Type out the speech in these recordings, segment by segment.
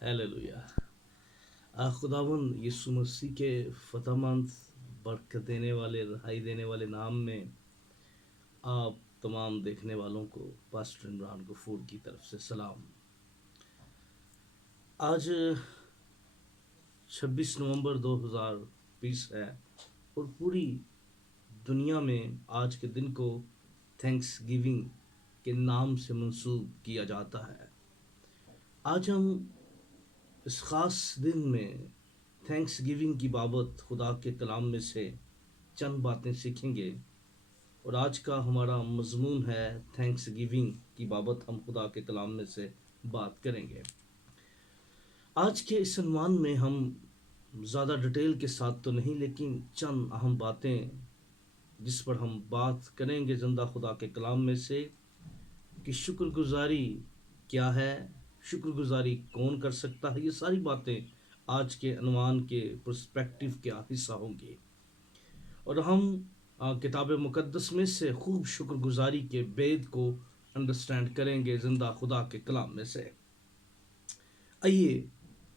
Hallelujah. خداون یسوع مسیح کے فتح مند برکت دینے والے رہائی دینے والے نام میں آپ تمام دیکھنے والوں کو پاسٹر عمران غفور کی طرف سے سلام۔ آج 26 نومبر 2020 ہے اور پوری دنیا میں آج کے دن کو تھینکس گیونگ کے نام سے منسوب کیا جاتا ہے۔ آج ہم اس خاص دن میں تھینکس گیونگ کی بابت خدا کے کلام میں سے چند باتیں سیکھیں گے، اور آج کا ہمارا مضمون ہے تھینکس گیونگ کی بابت ہم خدا کے کلام میں سے بات کریں گے۔ آج کے اس عنوان میں ہم زیادہ ڈیٹیل کے ساتھ تو نہیں، لیکن چند اہم باتیں جس پر ہم بات کریں گے زندہ خدا کے کلام میں سے کہ شکر گزاری کیا ہے، شکر گزاری کون کر سکتا ہے، یہ ساری باتیں آج کے عنوان کے پرسپیکٹیو کا حصہ ہوں گی، اور ہم کتاب مقدس میں سے خوب شکر گزاری کے بید کو انڈرسٹینڈ کریں گے زندہ خدا کے کلام میں سے۔ آئیے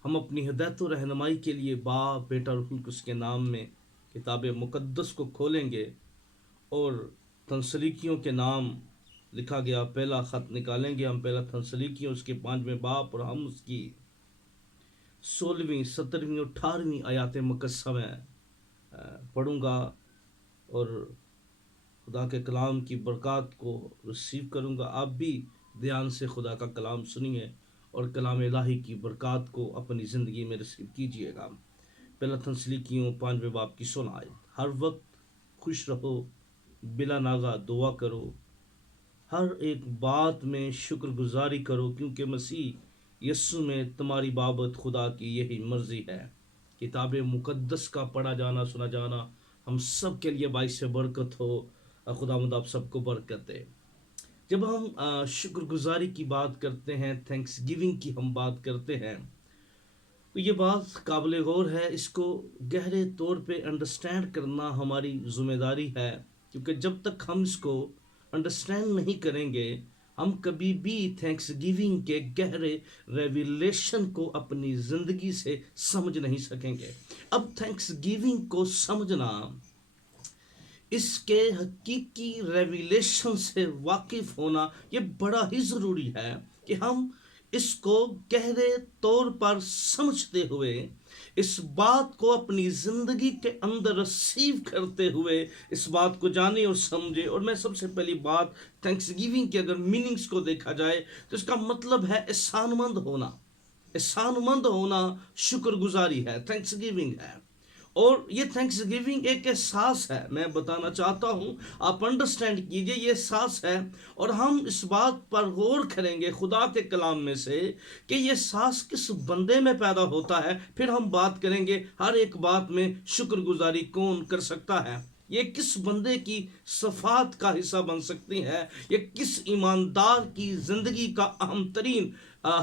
ہم اپنی ہدایت و رہنمائی کے لیے باپ بیٹا روح القدس کے نام میں کتاب مقدس کو کھولیں گے اور تھنسلیکیوں کے نام لکھا گیا پہلا خط نکالیں گے۔ ہم پہلا تھنسلیکیوں اس کے 5ویں باب اور ہم اس کی 16ویں 17ویں اور 18ویں آیات مقدسہ میں پڑھوں گا اور خدا کے کلام کی برکات کو ریسیو کروں گا۔ آپ بھی دھیان سے خدا کا کلام سنیے اور کلام الہی کی برکات کو اپنی زندگی میں ریسیو کیجیے گا۔ پہلا تھنسلیکیوں 5ویں باب کی 16 آیت، ہر وقت خوش رہو، بلا ناغہ دعا کرو، ہر ایک بات میں شکر گزاری کرو، کیونکہ مسیح یسوع میں تمہاری بابت خدا کی یہی مرضی ہے۔ کتاب مقدس کا پڑھا جانا سنا جانا ہم سب کے لیے باعث برکت ہو۔ خداوند آپ سب کو برکت دے۔ جب ہم شکر گزاری کی بات کرتے ہیں، تھینکس گیونگ کی ہم بات کرتے ہیں، تو یہ بات قابل غور ہے۔ اس کو گہرے طور پہ انڈرسٹینڈ کرنا ہماری ذمہ داری ہے، کیونکہ جب تک ہم اس کو انڈرسٹینڈ نہیں کریں گے ہم کبھی بھی تھینکس گیونگ کے گہرے ریویلیشن کو اپنی زندگی سے سمجھ نہیں سکیں گے۔ اب تھینکس گیونگ کو سمجھنا، اس کے حقیقی ریویلیشن سے واقف ہونا، یہ بڑا ہی ضروری ہے کہ ہم اس کو گہرے طور پر سمجھتے ہوئے، اس بات کو اپنی زندگی کے اندر ریسیو کرتے ہوئے اس بات کو جانیں اور سمجھیں۔ اور میں سب سے پہلی بات تھینکس گیونگ کے اگر میننگز کو دیکھا جائے تو اس کا مطلب ہے احسان مند ہونا۔ احسان مند ہونا شکر گزاری ہے، تھینکس گیونگ ہے۔ اور یہ تھینکس گیونگ ایک احساس ہے، میں بتانا چاہتا ہوں، آپ انڈرسٹینڈ کیجئے، یہ احساس ہے، اور ہم اس بات پر غور کریں گے خدا کے کلام میں سے کہ یہ احساس کس بندے میں پیدا ہوتا ہے۔ پھر ہم بات کریں گے ہر ایک بات میں شکر گزاری کون کر سکتا ہے، یہ کس بندے کی صفات کا حصہ بن سکتی ہے، یہ کس ایماندار کی زندگی کا اہم ترین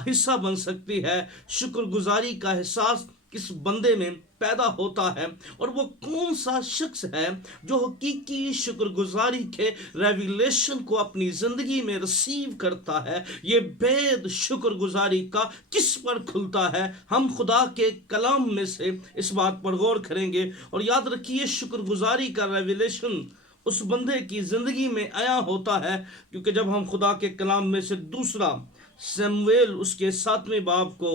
حصہ بن سکتی ہے۔ شکر گزاری کا احساس کس بندے میں پیدا ہوتا ہے، اور وہ کون سا شخص ہے جو حقیقی شکر گزاری کے ریویلیشن کو اپنی زندگی میں ریسیو کرتا ہے۔ یہ بید شکر گزاری کا کس پر کھلتا ہے، ہم خدا کے کلام میں سے اس بات پر غور کریں گے۔ اور یاد رکھیے، شکر گزاری کا ریویلیشن اس بندے کی زندگی میں آیا ہوتا ہے، کیونکہ جب ہم خدا کے کلام میں سے دوسرا سمویل اس کے 7ویں باب کو،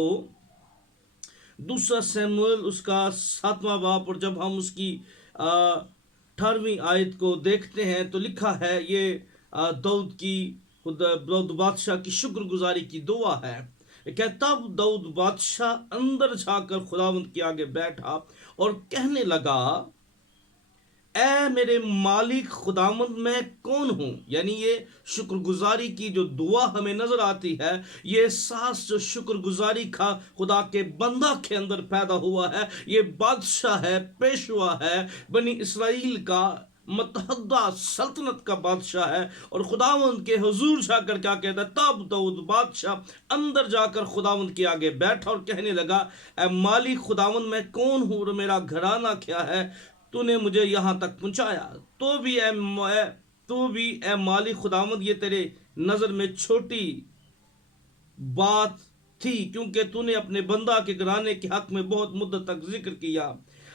دوسرا سیموئیل اس کا 7واں باب، اور جب ہم اس کی 18ویں آیت کو دیکھتے ہیں تو لکھا ہے، یہ داؤد بادشاہ کی شکر گزاری کی دعا ہے کہ تب داؤد بادشاہ اندر جا کر خداوند کے آگے بیٹھا اور کہنے لگا، اے میرے مالک خداوند، میں کون ہوں؟ یعنی یہ شکر گزاری کی جو دعا ہمیں نظر آتی ہے، یہ احساس جو شکر گزاری کا خدا کے بندہ کے اندر پیدا ہوا ہے، یہ بادشاہ ہے، پیشوا ہے، بنی اسرائیل کا متحدہ سلطنت کا بادشاہ ہے، اور خداوند کے حضور جا کر کیا کہتا ہے؟ تب داؤد بادشاہ اندر جا کر خداوند کے آگے بیٹھا اور کہنے لگا، اے مالک خداوند، میں کون ہوں اور میرا گھرانہ کیا ہے؟ تو نے مجھے یہاں تک پہنچایا، تو بھی اے مالک خداوند، یہ تیرے نظر میں چھوٹی بات تھی کیونکہ تو نے اپنے بندہ کے گھرانے کے حق میں بہت مدت تک ذکر کیا۔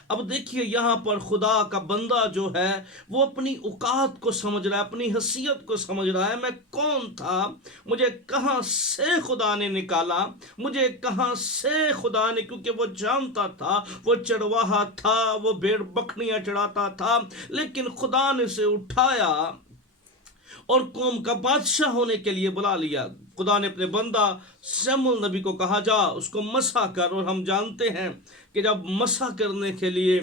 اب دیکھیے یہاں پر خدا کا بندہ جو ہے وہ اپنی اوقات کو سمجھ رہا ہے، اپنی حیثیت کو سمجھ رہا ہے۔ میں کون تھا، مجھے کہاں سے خدا نے نکالا، مجھے کہاں سے خدا نے، کیونکہ وہ جانتا تھا وہ چرواہا تھا، وہ بھیڑ بکریاں چڑھاتا تھا، لیکن خدا نے اسے اٹھایا اور قوم کا بادشاہ ہونے کے لیے بلا لیا۔ خدا نے اپنے بندہ سیموئیل نبی کو کہا جا اس کو مسح کر، اور ہم جانتے ہیں کہ جب مسح کرنے کے لیے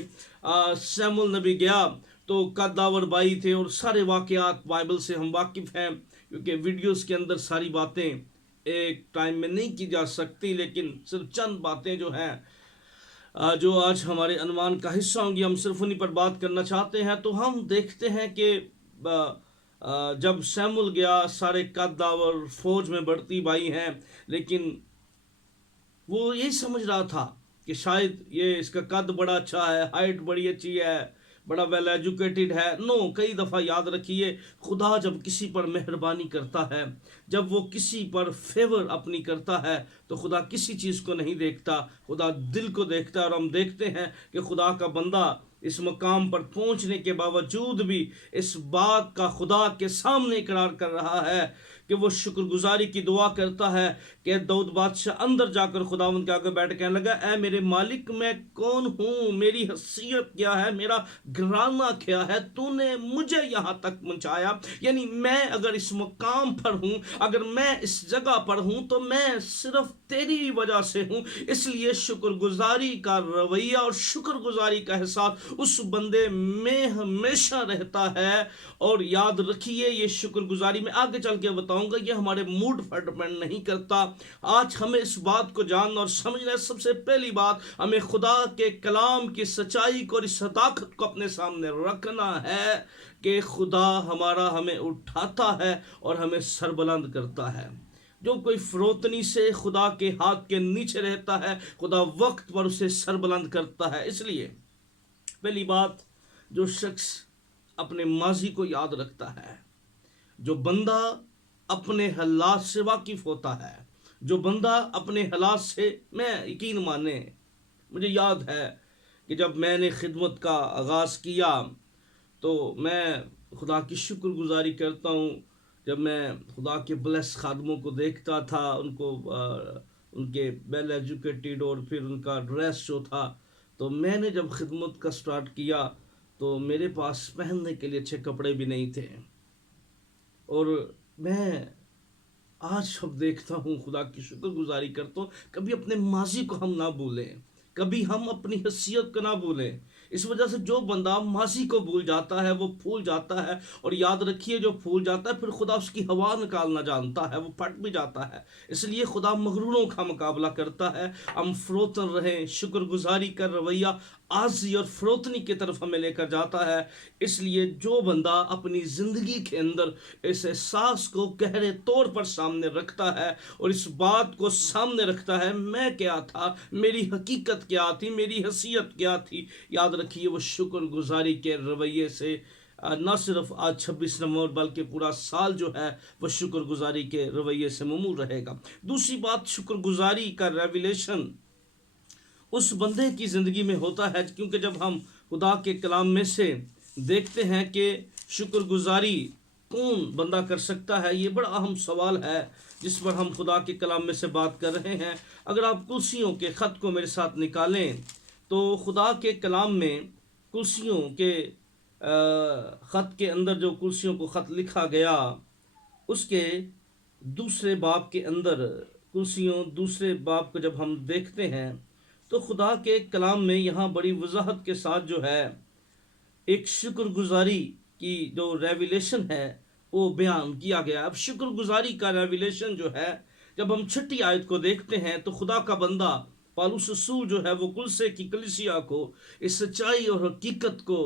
سیموئیل نبی گیا تو قداور بھائی تھے، اور سارے واقعات بائبل سے ہم واقف ہیں، کیونکہ ویڈیوز کے اندر ساری باتیں ایک ٹائم میں نہیں کی جا سکتی، لیکن صرف چند باتیں جو ہیں جو آج ہمارے عنوان کا حصہ ہوں گی، ہم صرف انہی پر بات کرنا چاہتے ہیں۔ تو ہم دیکھتے ہیں کہ جب سیموئیل گیا، سارے قداور فوج میں بڑھتی بھائی ہیں، لیکن وہ یہی سمجھ رہا تھا کہ شاید یہ اس کا قد بڑا اچھا ہے، ہائٹ بڑی اچھی ہے، بڑا ویل ایجوکیٹڈ ہے۔ نو، کئی دفعہ یاد رکھیے خدا جب کسی پر مہربانی کرتا ہے، جب وہ کسی پر فیور اپنی کرتا ہے تو خدا کسی چیز کو نہیں دیکھتا، خدا دل کو دیکھتا ہے۔ اور ہم دیکھتے ہیں کہ خدا کا بندہ اس مقام پر پہنچنے کے باوجود بھی اس بات کا خدا کے سامنے اقرار کر رہا ہے کہ وہ شکر گزاری کی دعا کرتا ہے کہ داؤد بادشاہ اندر جا کر خداوند کے آگے بیٹھ کہنے لگا، اے میرے مالک میں کون ہوں، میری حیثیت کیا ہے، میرا گھرانہ کیا ہے، تو نے مجھے یہاں تک پہنچایا۔ یعنی میں اگر اس مقام پر ہوں، اگر میں اس جگہ پر ہوں تو میں صرف تیری وجہ سے ہوں۔ اس لیے شکر گزاری کا رویہ اور شکر گزاری کا احساس اس بندے میں ہمیشہ رہتا ہے۔ اور یاد رکھیے یہ شکر گزاری میں آگے چل کے بتاؤں گا، یہ ہمارے موڈ پر ڈپینڈ نہیں کرتا۔ آج ہمیں اس بات کو جاننا اور سمجھنا ہے، سب سے پہلی بات ہمیں خدا کے کلام کی سچائی کو اور اس صداقت کو اپنے سامنے رکھنا ہے کہ خدا ہمارا ہمیں اٹھاتا ہے اور ہمیں سربلند کرتا ہے۔ جو کوئی فروتنی سے خدا کے ہاتھ کے نیچے رہتا ہے، خدا وقت پر اسے سربلند کرتا ہے۔ اس لیے پہلی بات، جو شخص اپنے ماضی کو یاد رکھتا ہے، جو بندہ اپنے حالات سے واقف ہوتا ہے، جو بندہ اپنے حالات سے، میں یقین مانے مجھے یاد ہے کہ جب میں نے خدمت کا آغاز کیا تو میں خدا کی شکر گزاری کرتا ہوں جب میں خدا کے بلیس خادموں کو دیکھتا تھا، ان کو ان کے ویل ایجوکیٹڈ اور پھر ان کا ڈریس جو تھا، تو میں نے جب خدمت کا سٹارٹ کیا تو میرے پاس پہننے کے لیے اچھے کپڑے بھی نہیں تھے۔ اور میں آج جب دیکھتا ہوں خدا کی شکر گزاری کرتا ہوں، کبھی اپنے ماضی کو ہم نہ بھولیں، کبھی ہم اپنی حیثیت کو نہ بھولیں۔ اس وجہ سے جو بندہ ماضی کو بھول جاتا ہے وہ پھول جاتا ہے، اور یاد رکھیے جو پھول جاتا ہے پھر خدا اس کی ہوا نکالنا جانتا ہے، وہ پھٹ بھی جاتا ہے۔ اس لیے خدا مغروروں کا مقابلہ کرتا ہے۔ ہم فروتن رہیں، شکر گزاری کا رویہ عاجزی اور فروتنی کی طرف ہمیں لے کر جاتا ہے۔ اس لیے جو بندہ اپنی زندگی کے اندر اس احساس کو گہرے طور پر سامنے رکھتا ہے اور اس بات کو سامنے رکھتا ہے میں کیا تھا، میری حقیقت کیا تھی، میری حیثیت کیا تھی، یاد رکھیے وہ شکر گزاری کے رویے سے نہ صرف آج 26 نومبر بلکہ پورا سال جو ہے وہ شکر گزاری کے رویے سے ممور رہے گا۔ دوسری بات، شکر گزاری کا ریویلیشن اس بندے کی زندگی میں ہوتا ہے، کیونکہ جب ہم خدا کے کلام میں سے دیکھتے ہیں کہ شکر گزاری کون بندہ کر سکتا ہے، یہ بڑا اہم سوال ہے جس پر ہم خدا کے کلام میں سے بات کر رہے ہیں۔ اگر آپ کرسیوں کے خط کو میرے ساتھ نکالیں تو خدا کے کلام میں کرسیوں کے خط کے اندر جو کرسیوں کو خط لکھا گیا، اس کے دوسرے باب کے اندر کرسیوں دوسرے باب کو جب ہم دیکھتے ہیں تو خدا کے کلام میں یہاں بڑی وضاحت کے ساتھ جو ہے ایک شکر گزاری کی جو ریویلیشن ہے وہ بیان کیا گیا۔ اب شکر گزاری کا ریویلیشن جو ہے جب ہم 6 آیت کو دیکھتے ہیں تو خدا کا بندہ پالوس رسول جو ہے وہ کلسے کی کلیسیا کو اس سچائی اور حقیقت کو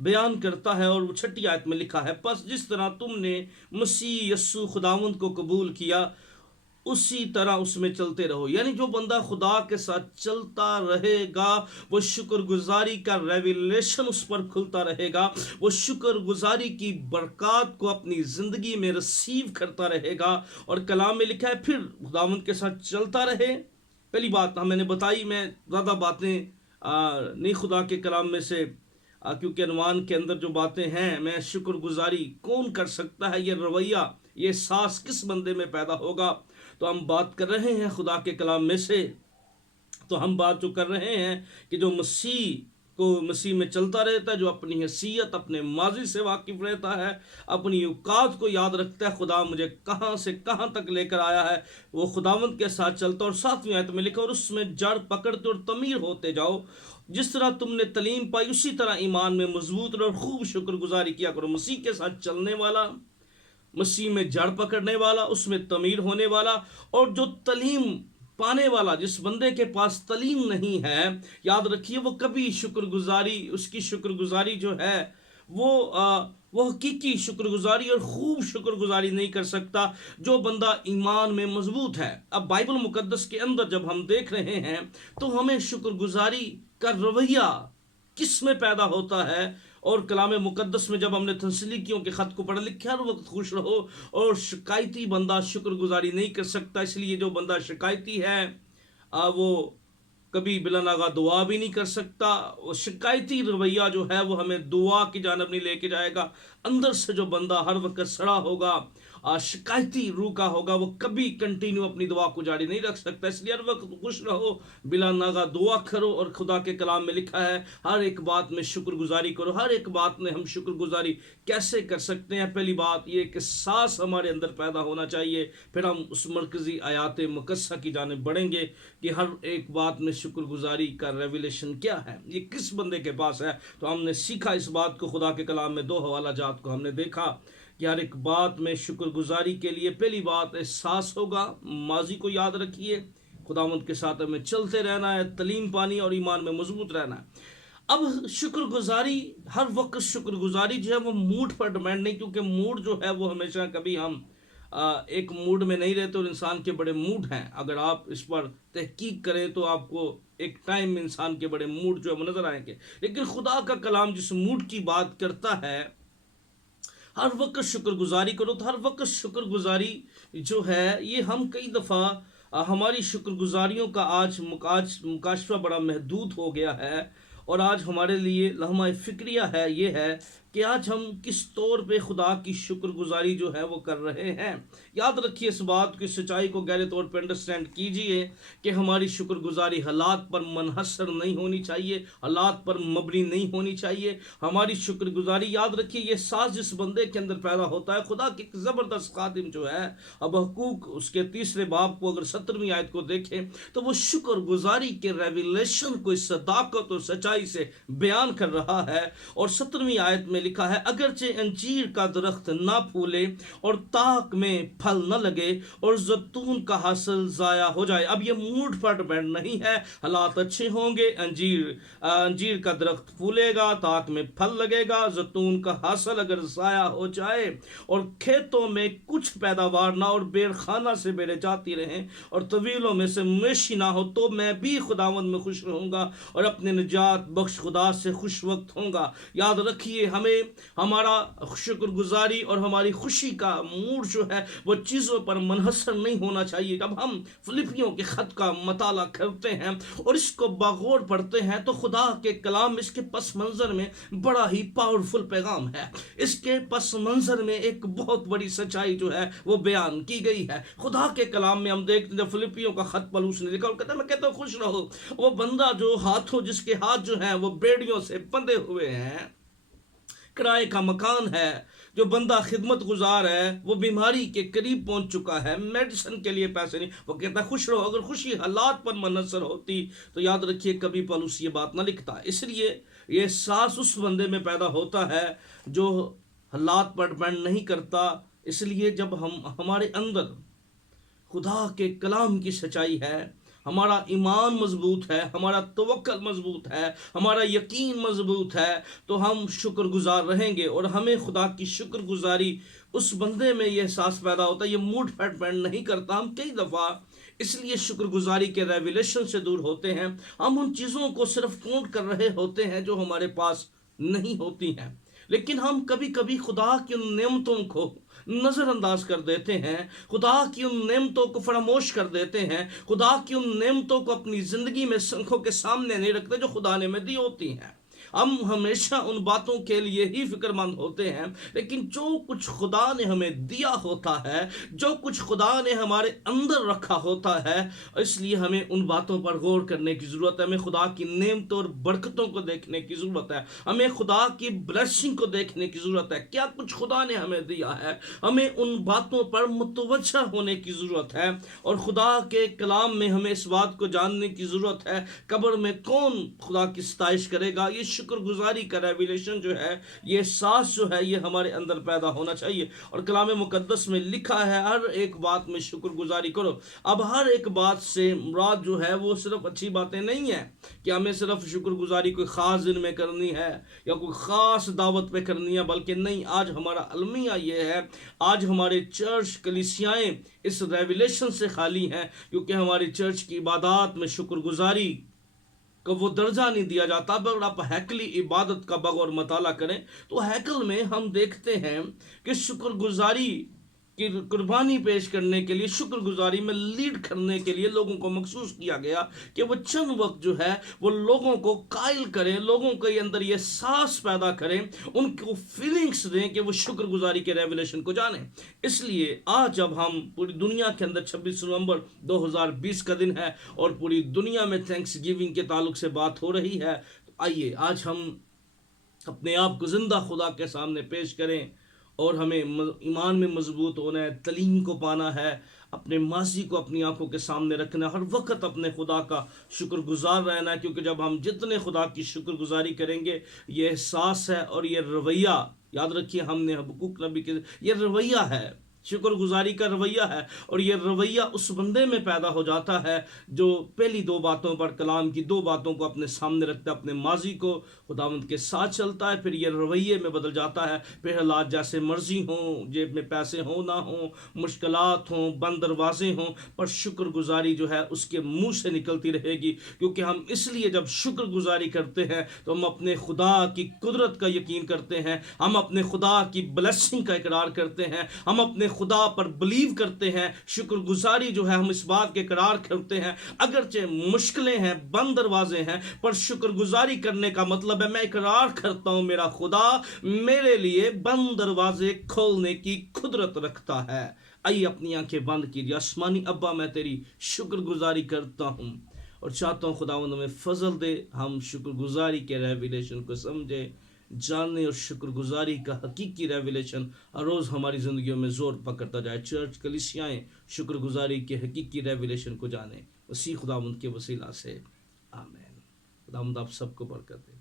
بیان کرتا ہے، اور وہ 6 آیت میں لکھا ہے، پس جس طرح تم نے مسیح یسوع خداوند کو قبول کیا اسی طرح اس میں چلتے رہو. یعنی جو بندہ خدا کے ساتھ چلتا رہے گا وہ شکر گزاری کا ریویلیشن اس پر کھلتا رہے گا, وہ شکر گزاری کی برکات کو اپنی زندگی میں ریسیو کرتا رہے گا. اور کلام میں لکھا ہے پھر خداوند کے ساتھ چلتا رہے. پہلی بات میں نے بتائی, میں زیادہ باتیں نہیں خدا کے کلام میں سے, کیونکہ عنوان کے اندر جو باتیں ہیں, میں شکر گزاری کون کر سکتا ہے, یہ رویہ یہ احساس کس بندے میں پیدا ہوگا, تو ہم بات کر رہے ہیں خدا کے کلام میں سے. تو ہم بات جو کر رہے ہیں کہ جو مسیح میں چلتا رہتا ہے, جو اپنی حیثیت اپنے ماضی سے واقف رہتا ہے, اپنی اوقات کو یاد رکھتا ہے, خدا مجھے کہاں سے کہاں تک لے کر آیا ہے, وہ خداوند کے ساتھ چلتا. اور 7ویں آیت میں لکھا اور اس میں جڑ پکڑتے اور تعمیر ہوتے جاؤ, جس طرح تم نے تعلیم پائی اسی طرح ایمان میں مضبوط رہو اور خوب شکر گزاری کیا کرو. مسیح کے ساتھ چلنے والا, مسیح میں جڑ پکڑنے والا, اس میں تعمیر ہونے والا, اور جو تعلیم پانے والا, جس بندے کے پاس تعلیم نہیں ہے, یاد رکھیے وہ کبھی شکر گزاری, اس کی شکر گزاری جو ہے وہ حقیقی شکر گزاری اور خوب شکر گزاری نہیں کر سکتا جو بندہ ایمان میں مضبوط ہے. اب بائبل مقدس کے اندر جب ہم دیکھ رہے ہیں تو ہمیں شکر گزاری کا رویہ کس میں پیدا ہوتا ہے, اور کلام مقدس میں جب ہم نے تسلیکیوں کے خط کو پڑھا, لکھا ہر وقت خوش رہو, اور شکایتی بندہ شکر گزاری نہیں کر سکتا. اس لیے جو بندہ شکایتی ہے وہ کبھی بلا ناغہ دعا بھی نہیں کر سکتا. وہ شکایتی رویہ جو ہے وہ ہمیں دعا کی جانب نہیں لے کے جائے گا. اندر سے جو بندہ ہر وقت سڑا ہوگا, شکایتی روح کا ہوگا, وہ کبھی کنٹینیو اپنی دعا کو جاری نہیں رکھ سکتا. اس لیے ہر وقت خوش رہو, بلا ناغہ دعا کرو, اور خدا کے کلام میں لکھا ہے ہر ایک بات میں شکر گزاری کرو. ہر ایک بات میں ہم شکر گزاری کیسے کر سکتے ہیں؟ پہلی بات یہ کہ سانس ہمارے اندر پیدا ہونا چاہیے, پھر ہم اس مرکزی آیات مقدسہ کی جانب بڑھیں گے کہ ہر ایک بات میں شکر گزاری کا ریویلیشن کیا ہے, یہ کس بندے کے پاس ہے. تو ہم نے سیکھا اس بات کو, خدا کے کلام میں 2 حوالہ جات کو ہم نے دیکھا کہ ہر ایک بات میں شکر گزاری کے لیے پہلی بات احساس ہوگا, ماضی کو یاد رکھیے, خداوند کے ساتھ ہمیں چلتے رہنا ہے, تعلیم پانی اور ایمان میں مضبوط رہنا ہے. اب شکر گزاری, ہر وقت شکر گزاری جو ہے وہ موڈ پر ڈیپینڈ نہیں, کیونکہ موڈ جو ہے وہ ہمیشہ کبھی ہم ایک موڈ میں نہیں رہتے, اور انسان کے بڑے موڈ ہیں. اگر آپ اس پر تحقیق کریں تو آپ کو ایک ٹائم میں انسان کے بڑے موڈ جو ہے وہ نظر آئیں گے. لیکن خدا کا کلام جس موڈ کی بات کرتا ہے ہر وقت شکر گزاری کرو, تو ہر وقت شکر گزاری جو ہے یہ ہم کئی دفعہ ہماری شکر گزاریوں کا آج مکاشفہ بڑا محدود ہو گیا ہے. اور آج ہمارے لیے لمحہ فکریہ ہے, یہ ہے کہ آج ہم کس طور پہ خدا کی شکر گزاری جو ہے وہ کر رہے ہیں. یاد رکھیے اس بات کی سچائی کو گہرے طور پہ انڈرسٹینڈ کیجئے کہ ہماری شکر گزاری حالات پر منحصر نہیں ہونی چاہیے, حالات پر مبنی نہیں ہونی چاہیے. ہماری شکر گزاری, یاد رکھیے, یہ ساز جس بندے کے اندر پیدا ہوتا ہے. خدا کی ایک زبردست خادم جو ہے, اب حقوق اس کے 3 باب کو اگر 17ویں آیت کو دیکھیں تو وہ شکر گزاری کے ریویلیشن کو اس صداقت اور سچائی سے بیان کر رہا ہے. اور 17ویں آیت میں لکھا ہے اگرچہ انجیر کا درخت نہ پھولے اور تاک میں پھل نہ لگے اور زیتون کا حاصل ضائع ہو جائے. اب یہ موڈ پر ڈیپینڈ نہیں ہے, حالات اچھے ہوں گے, انجیر کا درخت پھولے گا, تاک میں پھل لگے گا, زیتون کا حاصل اگر ضائع ہو جائے اور کھیتوں میں کچھ پیداوار نہ اور بیر خانہ سے بیرے جاتی رہیں اور طویلوں میں سے مویشی نہ ہو, تو میں بھی خداوند میں خوش رہوں گا اور اپنے نجات بخش خدا سے خوش وقت ہوں گا. یاد رکھیے ہمیں ہمارا شکر گزاری اور ہماری خوشی کا موڈ جو ہے وہ چیزوں پر منحصر نہیں ہونا چاہیے. جب ہم فلپیوں کے خط کا مطالعہ کرتے ہیں اور اس کو باغور پڑھتے ہیں تو خدا کے کلام اس کے پس منظر میں بڑا ہی پاورفل پیغام ہے. اس کے پس منظر میں ایک بہت بڑی سچائی جو ہے وہ بیان کی گئی ہے. خدا کے کلام میں ہم دیکھتے ہیں جب فلپیوں کا خط پولس نے لکھا اور کہتا ہے میں کہتا ہوں خوش رہو. وہ بندہ جو جس کے ہاتھ جو ہیں وہ بیڑیوں سے بندھے ہوئے ہیں, کرائے کا مکان ہے, جو بندہ خدمت گزار ہے, وہ بیماری کے قریب پہنچ چکا ہے, میڈیسن کے لیے پیسے نہیں, وہ کہتا ہے خوش رہو. اگر خوشی حالات پر منحصر ہوتی تو یاد رکھیے کبھی پولس یہ بات نہ لکھتا. اس لیے یہ احساس اس بندے میں پیدا ہوتا ہے جو حالات پر ڈیپینڈ نہیں کرتا. اس لیے جب ہمارے اندر خدا کے کلام کی سچائی ہے, ہمارا ایمان مضبوط ہے, ہمارا توکل مضبوط ہے, ہمارا یقین مضبوط ہے, تو ہم شکر گزار رہیں گے اور ہمیں خدا کی شکر گزاری اس بندے میں یہ احساس پیدا ہوتا ہے، یہ موڈ فیٹ بینڈ نہیں کرتا. ہم کئی دفعہ اس لیے شکر گزاری کے ریویلیشن سے دور ہوتے ہیں. ہم ان چیزوں کو صرف کاؤنٹ کر رہے ہوتے ہیں جو ہمارے پاس نہیں ہوتی ہیں، لیکن ہم کبھی کبھی خدا کی ان نعمتوں کو نظر انداز کر دیتے ہیں، خدا کی ان نعمتوں کو فراموش کر دیتے ہیں، خدا کی ان نعمتوں کو اپنی زندگی میں آنکھوں کے سامنے نہیں رکھتے جو خدا نے ہمیں دی ہوتی ہیں. ہم ہمیشہ ان باتوں کے لیے ہی فکر مند ہوتے ہیں، لیکن جو کچھ خدا نے ہمیں دیا ہوتا ہے، جو کچھ خدا نے ہمارے اندر رکھا ہوتا ہے، اس لیے ہمیں ان باتوں پر غور کرنے کی ضرورت ہے. ہمیں خدا کی نعمتوں اور برکتوں کو دیکھنے کی ضرورت ہے. ہمیں خدا کی بلیسنگ کو دیکھنے کی ضرورت ہے. کیا کچھ خدا نے ہمیں دیا ہے، ہمیں ان باتوں پر متوجہ ہونے کی ضرورت ہے. اور خدا کے کلام میں ہمیں اس بات کو جاننے کی ضرورت ہے، قبر میں کون خدا کی ستائش کرے گا. یہ شکر گزاری کا ریویلیشن جو ہے، یہ احساس جو ہے، یہ ہمارے اندر پیدا ہونا چاہیے. اور کلام مقدس میں لکھا ہے ہر ایک بات میں شکر گزاری کرو. اب ہر ایک بات سے مراد جو ہے وہ صرف اچھی باتیں نہیں ہیں کہ ہمیں صرف شکر گزاری کوئی خاص دن میں کرنی ہے یا کوئی خاص دعوت پہ کرنی ہے، بلکہ نہیں. آج ہمارا المیہ یہ ہے، آج ہمارے چرچ کلیسیائیں اس ریویلیشن سے خالی ہیں، کیونکہ ہماری چرچ کی عبادات میں شکر گزاری کو وہ درجہ نہیں دیا جاتا. اگر آپ ہیکلی عبادت کا بغور مطالعہ کریں تو ہیکل میں ہم دیکھتے ہیں کہ شکر گزاری کی قربانی پیش کرنے کے لیے، شکر گزاری میں لیڈ کرنے کے لیے لوگوں کو مخصوص کیا گیا کہ وہ چند وقت جو ہے وہ لوگوں کو قائل کریں، لوگوں کے اندر یہ احساس پیدا کریں، ان کو فیلنگس دیں کہ وہ شکر گزاری کے ریولیشن کو جانیں. اس لیے آج جب ہم پوری دنیا کے اندر 26 نومبر 2020 کا دن ہے اور پوری دنیا میں تھینکس گیونگ کے تعلق سے بات ہو رہی ہے، تو آئیے آج ہم اپنے آپ کو زندہ خدا کے سامنے پیش کریں. اور ہمیں ایمان میں مضبوط ہونا ہے، تعلیم کو پانا ہے، اپنے ماضی کو اپنی آنکھوں کے سامنے رکھنا ہے، ہر وقت اپنے خدا کا شکر گزار رہنا ہے. کیونکہ جب ہم جتنے خدا کی شکر گزاری کریں گے، یہ احساس ہے اور یہ رویہ، یاد رکھیے ہم نے حبقوق نبی کے، یہ رویہ ہے، شکر گزاری کا رویہ ہے. اور یہ رویہ اس بندے میں پیدا ہو جاتا ہے جو پہلی دو باتوں پر، کلام کی دو باتوں کو اپنے سامنے رکھتا ہے، اپنے ماضی کو خداوند کے ساتھ چلتا ہے، پھر یہ رویے میں بدل جاتا ہے. پھر حالات جیسے مرضی ہوں، جیب میں پیسے ہوں نہ ہوں، مشکلات ہوں، بند دروازے ہوں، پر شکر گزاری جو ہے اس کے منہ سے نکلتی رہے گی. کیونکہ ہم اس لیے جب شکر گزاری کرتے ہیں تو ہم اپنے خدا کی قدرت کا یقین کرتے ہیں، ہم اپنے خدا کی بلیسنگ کا اقرار کرتے ہیں، ہم اپنے خدا پر بلیو کرتے ہیں. شکر گزاری جو ہے، ہم اس بات کے اقرار کرتے ہیں اگرچہ مشکلیں ہیں، بند دروازے ہیں، پر شکر گزاری کرنے کا مطلب ہے میں اقرار کرتا ہوں میرا خدا میرے لیے بند دروازے کھولنے کی قدرت رکھتا ہے. آئیے اپنی آنکھیں بند کیجیے. آسمانی ابا، میں تیری شکر گزاری کرتا ہوں اور چاہتا ہوں خداوند ہمیں فضل دے، ہم شکر گزاری کے ریویلیشن کو سمجھے، جاننے، اور شکر گزاری کا حقیقی ریویلیشن ہر روز ہماری زندگیوں میں زور پکڑتا جائے. چرچ کلیسیائیں شکر گزاری کے حقیقی ریویلیشن کو جانیں. اسی خداوند کے وسیلہ سے آمین. خداوند آپ سب کو برکت دے.